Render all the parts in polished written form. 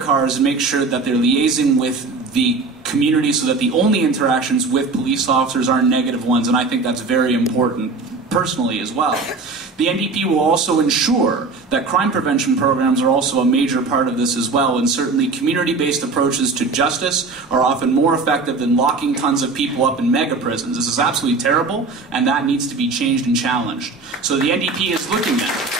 cars and make sure that they're liaising with the community so that the only interactions with police officers are negative ones, and I think that's very important personally as well. The NDP will also ensure that crime prevention programs are also a major part of this as well, and certainly community-based approaches to justice are often more effective than locking tons of people up in mega prisons. This is absolutely terrible, and that needs to be changed and challenged. So the NDP is looking at it.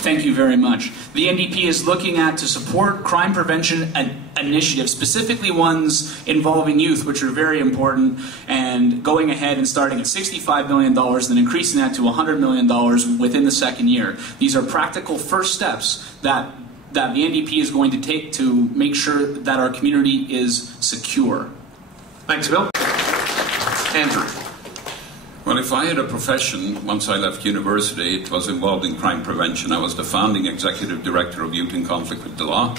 Thank you very much. The NDP is looking at to support crime prevention initiatives, specifically ones involving youth, which are very important, and going ahead and starting at $65 million and increasing that to $100 million within the second year. These are practical first steps that the NDP is going to take to make sure that our community is secure. Thanks, Bill. Andrew. Well, if I had a profession once I left university, it was involved in crime prevention. I was the founding executive director of Youth in Conflict with the Law.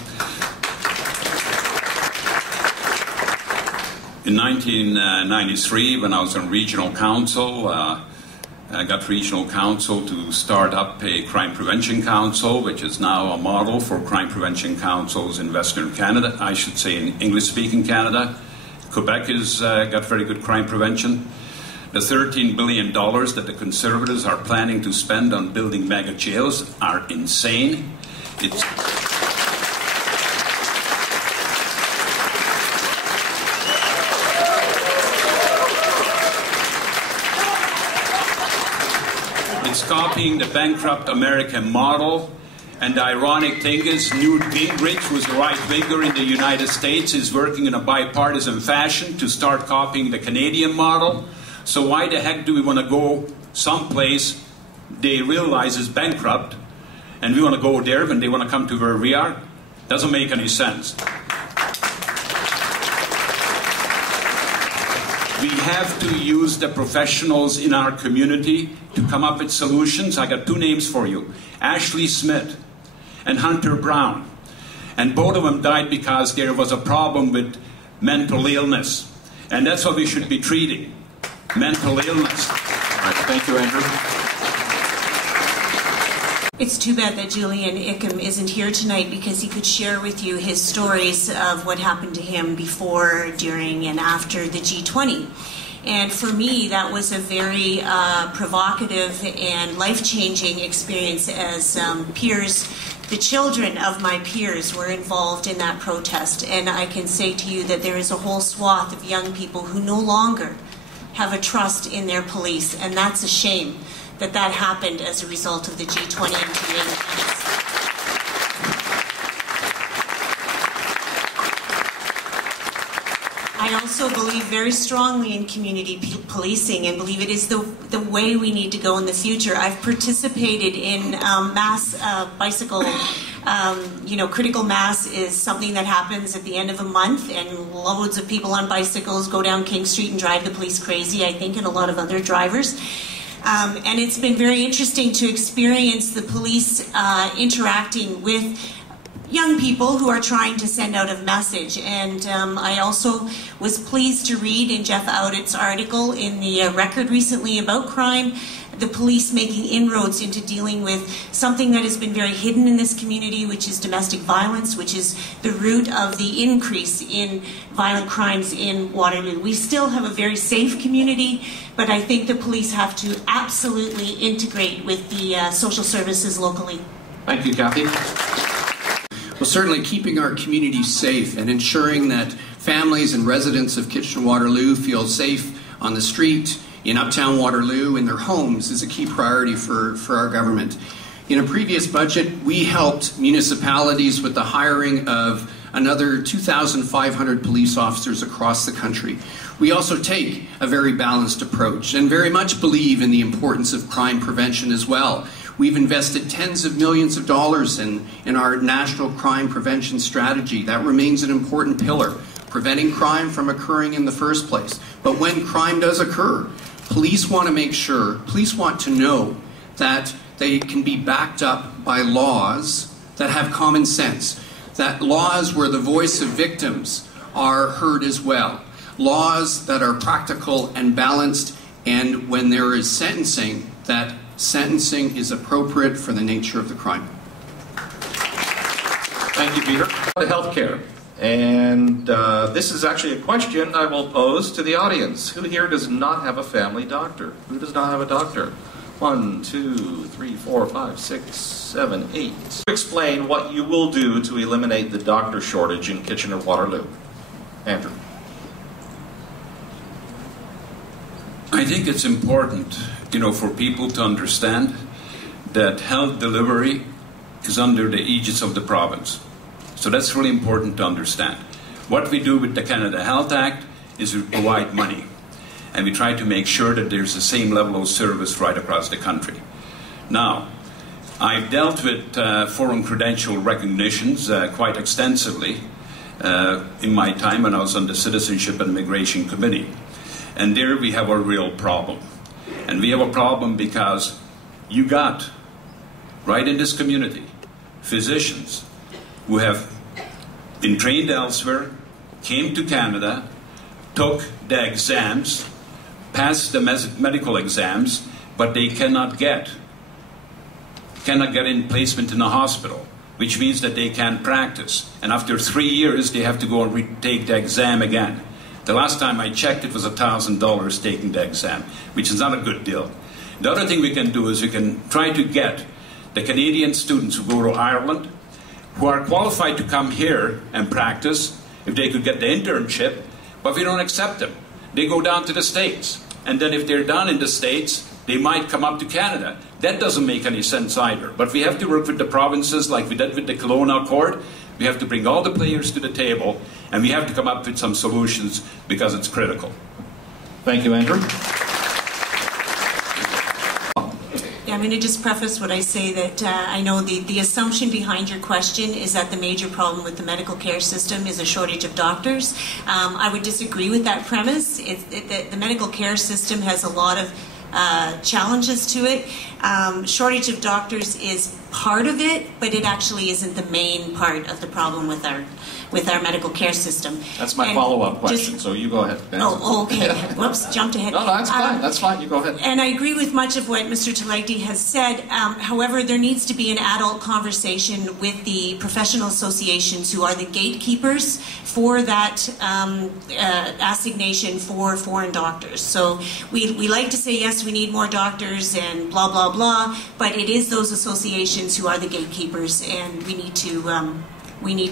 In 1993, when I was on regional council, I got regional council to start up a crime prevention council, which is now a model for crime prevention councils in Western Canada, I should say in English-speaking Canada. Quebec has got very good crime prevention. The $13 billion that the Conservatives are planning to spend on building mega jails are insane. It's copying the bankrupt American model. And the ironic thing is, Newt Gingrich, who's a right-winger in the United States, is working in a bipartisan fashion to start copying the Canadian model. So why the heck do we want to go someplace they realize is bankrupt, and we want to go there when they want to come to where we are? Doesn't make any sense. We have to use the professionals in our community to come up with solutions. I got two names for you, Ashley Smith and Hunter Brown. And both of them died because there was a problem with mental illness. And that's what we should be treating. Mental illness. All right, thank you, Andrew. It's too bad that Julian Ickham isn't here tonight because he could share with you his stories of what happened to him before, during, and after the G20. And for me, that was a very provocative and life-changing experience as peers. The children of my peers were involved in that protest. And I can say to you that there is a whole swath of young people who no longer have a trust in their police, and that's a shame that that happened as a result of the G20 and creating peace. I also believe very strongly in community policing and believe it is the way we need to go in the future. I've participated in mass bicycle. Critical mass is something that happens at the end of a month, and loads of people on bicycles go down King Street and drive the police crazy, I think, and a lot of other drivers. And it's been very interesting to experience the police interacting with young people who are trying to send out a message. And I also was pleased to read in Jeff Audit's article in the Record recently about crime, the police making inroads into dealing with something that has been very hidden in this community, which is domestic violence, which is the root of the increase in violent crimes in Waterloo. We still have a very safe community, but I think the police have to absolutely integrate with the social services locally. Thank you, Kathy. Well, certainly keeping our community safe and ensuring that families and residents of Kitchener-Waterloo feel safe on the street, in Uptown Waterloo, in their homes, is a key priority for our government. In a previous budget, we helped municipalities with the hiring of another 2,500 police officers across the country. We also take a very balanced approach and very much believe in the importance of crime prevention as well. We've invested tens of millions of dollars in our national crime prevention strategy. That remains an important pillar, preventing crime from occurring in the first place. But when crime does occur, police want to make sure, police want to know that they can be backed up by laws that have common sense, that laws where the voice of victims are heard as well, laws that are practical and balanced, and when there is sentencing, that sentencing is appropriate for the nature of the crime. Thank you, Peter. The healthcare. And this is actually a question I will pose to the audience. Who here does not have a family doctor? Who does not have a doctor? 1, 2, 3, 4, 5, 6, 7, 8. Explain what you will do to eliminate the doctor shortage in Kitchener-Waterloo. Andrew. I think it's important, for people to understand that health delivery is under the aegis of the province. So that's really important to understand. What we do with the Canada Health Act is we provide money, and we try to make sure that there's the same level of service right across the country. Now, I've dealt with foreign credential recognitions quite extensively in my time when I was on the Citizenship and Immigration Committee. And there we have a real problem. And we have a problem because you got, right in this community, physicians who have been trained elsewhere, came to Canada, took the exams, passed the medical exams, but they cannot get in placement in a hospital, which means that they can't practice. And after 3 years, they have to go and retake the exam again. The last time I checked, it was $1,000 taking the exam, which is not a good deal. The other thing we can do is we can try to get the Canadian students who go to Ireland, who are qualified to come here and practice, if they could get the internship, but we don't accept them. They go down to the States. And then if they're done in the States, they might come up to Canada. That doesn't make any sense either. But we have to work with the provinces like we did with the Kelowna Accord. We have to bring all the players to the table, and we have to come up with some solutions because it's critical. Thank you, Andrew. Yeah, I'm going to just preface what I say that I know the assumption behind your question is that the major problem with the medical care system is a shortage of doctors. I would disagree with that premise. The medical care system has a lot of challenges to it. Shortage of doctors is part of it, but it actually isn't the main part of the problem with our medical care system. That's my follow-up question, so you go ahead. Oh, okay. Whoops, jumped ahead. No, that's fine. That's fine. You go ahead. And I agree with much of what Mr. Telegdi has said. However, there needs to be an adult conversation with the professional associations who are the gatekeepers for that assignation for foreign doctors. So we like to say, yes, we need more doctors and blah, blah, blah, but it is those associations who are the gatekeepers, and we need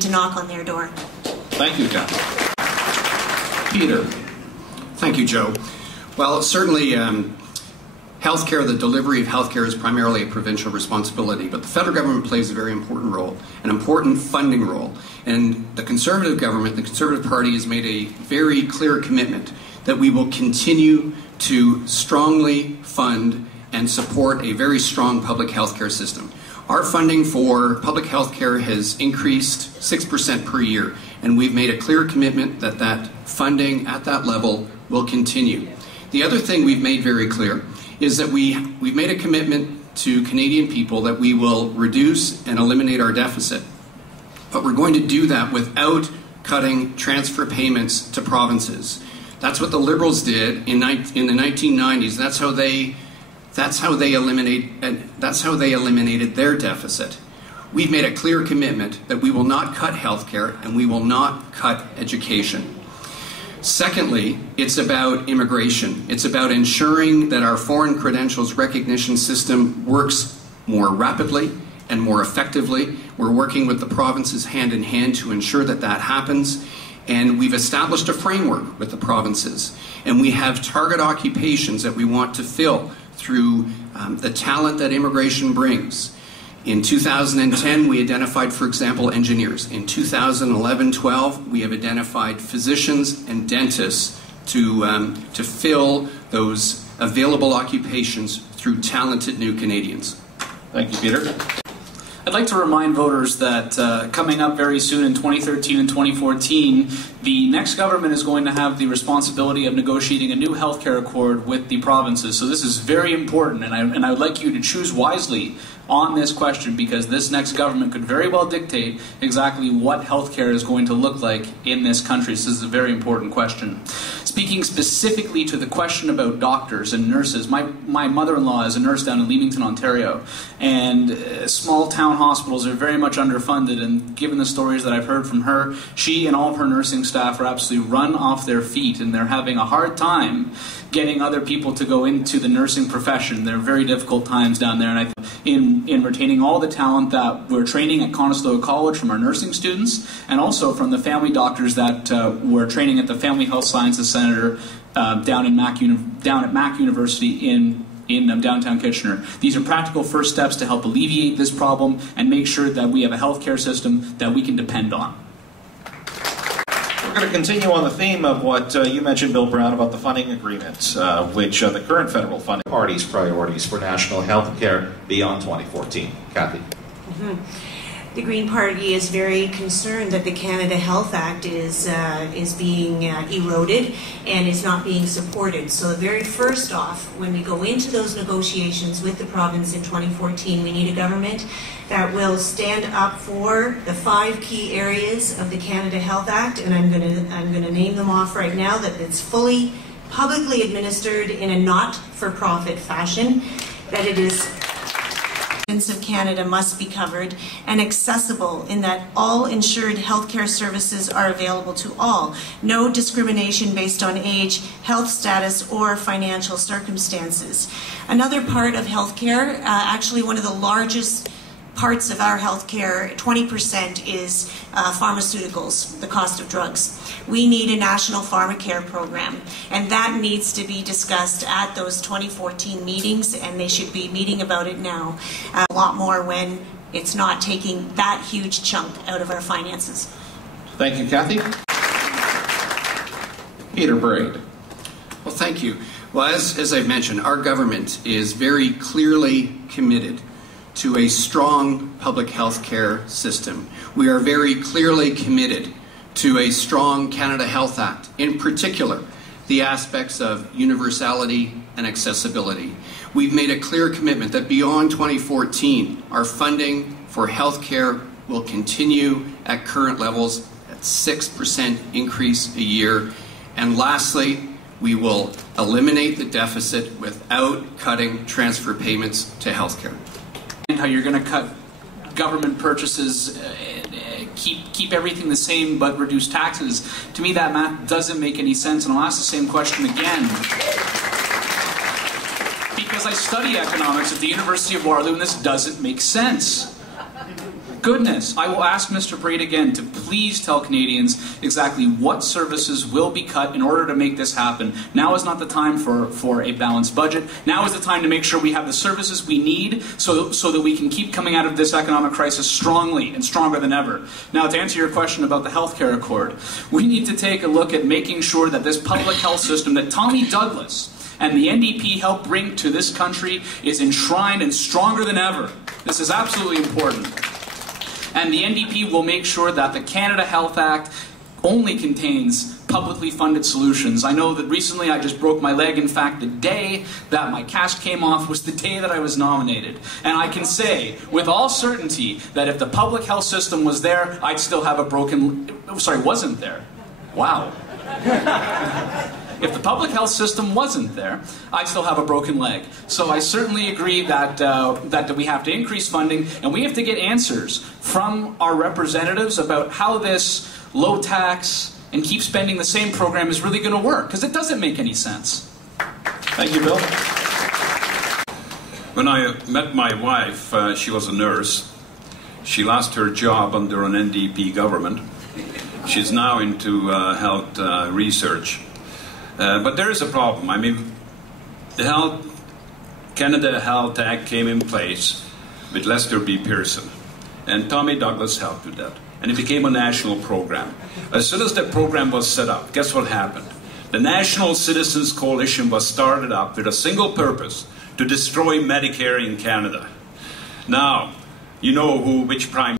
to knock on their door. Thank you, John. Peter. Thank you, Joe. Well, certainly healthcare, the delivery of healthcare is primarily a provincial responsibility, but the federal government plays a very important role, an important funding role. And the Conservative government, the Conservative Party, has made a very clear commitment that we will continue to strongly fund and support a very strong public healthcare system. Our funding for public health care has increased 6% per year, and we've made a clear commitment that that funding at that level will continue. The other thing we've made very clear is that we've made a commitment to Canadian people that we will reduce and eliminate our deficit. But we're going to do that without cutting transfer payments to provinces. That's what the Liberals did in the 1990s. That's how they eliminated their deficit. We've made a clear commitment that we will not cut healthcare and we will not cut education. Secondly, it's about immigration. It's about ensuring that our foreign credentials recognition system works more rapidly and more effectively. We're working with the provinces hand in hand to ensure that that happens. And we've established a framework with the provinces. And we have target occupations that we want to fill through the talent that immigration brings. In 2010, we identified, for example, engineers. In 2011-12, we have identified physicians and dentists to fill those available occupations through talented new Canadians. Thank you, Peter. I'd like to remind voters that coming up very soon in 2013 and 2014, the next government is going to have the responsibility of negotiating a new healthcare accord with the provinces. So this is very important, and I would like you to choose wisely on this question, because this next government could very well dictate exactly what healthcare is going to look like in this country. So this is a very important question. Speaking specifically to the question about doctors and nurses, my mother-in-law is a nurse down in Leamington, Ontario, and small town hospitals are very much underfunded, and given the stories that I've heard from her, she and all of her nursing staff are absolutely run off their feet, and they're having a hard time getting other people to go into the nursing profession. There are very difficult times down there, and I think in retaining all the talent that we're training at Conestoga College from our nursing students, and also from the family doctors that we're training at the Family Health Sciences Center down at Mac University in downtown Kitchener. These are practical first steps to help alleviate this problem and make sure that we have a healthcare system that we can depend on. We're going to continue on the theme of what you mentioned, Bill Brown, about the funding agreement, which the current federal funding party's priorities for national health care beyond 2014. Kathy. The Green Party is very concerned that the Canada Health Act is being eroded and is not being supported. So very first off, when we go into those negotiations with the province in 2014, we need a government that will stand up for the 5 key areas of the Canada Health Act, and I'm going to name them off right now, that it's fully publicly administered in a not-for-profit fashion, that it is of Canada must be covered, and accessible in that all insured healthcare services are available to all. No discrimination based on age, health status, or financial circumstances. Another part of healthcare, actually one of the largest parts of our healthcare, 20% is pharmaceuticals, the cost of drugs. We need a national pharmacare program, and that needs to be discussed at those 2014 meetings, and they should be meeting about it now. A lot more when it's not taking that huge chunk out of our finances. Thank you, Kathy. Peter Braid. Well, thank you. Well, as I've mentioned, our government is very clearly committed to a strong public health care system. We are very clearly committed to a strong Canada Health Act, in particular, the aspects of universality and accessibility. We've made a clear commitment that beyond 2014, our funding for health care will continue at current levels at 6% increase a year. And lastly, we will eliminate the deficit without cutting transfer payments to health care. How you're going to cut government purchases, keep everything the same but reduce taxes. To me, that math doesn't make any sense, and I'll ask the same question again. Because I study economics at the University of Waterloo, and this doesn't make sense. Goodness, I will ask Mr. Braid again to please tell Canadians exactly what services will be cut in order to make this happen. Now is not the time for a balanced budget. Now is the time to make sure we have the services we need so that we can keep coming out of this economic crisis strongly and stronger than ever. Now, to answer your question about the healthcare accord, we need to take a look at making sure that this public health system that Tommy Douglas and the NDP helped bring to this country is enshrined and stronger than ever. This is absolutely important. And the NDP will make sure that the Canada Health Act only contains publicly funded solutions. I know that recently I just broke my leg. In fact, the day that my cast came off was the day that I was nominated. And I can say with all certainty that if the public health system was there, I'd still have a wasn't there. Wow. If the public health system wasn't there, I'd still have a broken leg. So I certainly agree that we have to increase funding, and we have to get answers from our representatives about how this low tax and keep spending the same program is really going to work, because it doesn't make any sense. Thank you, Bill. When I met my wife, she was a nurse. She lost her job under an NDP government. She's now into health research. But there is a problem. I mean, the Canada Health Act came in place with Lester B. Pearson, and Tommy Douglas helped with that. And it became a national program. As soon as the program was set up, guess what happened? The National Citizens Coalition was started up with a single purpose: to destroy Medicare in Canada. Now, you know which Prime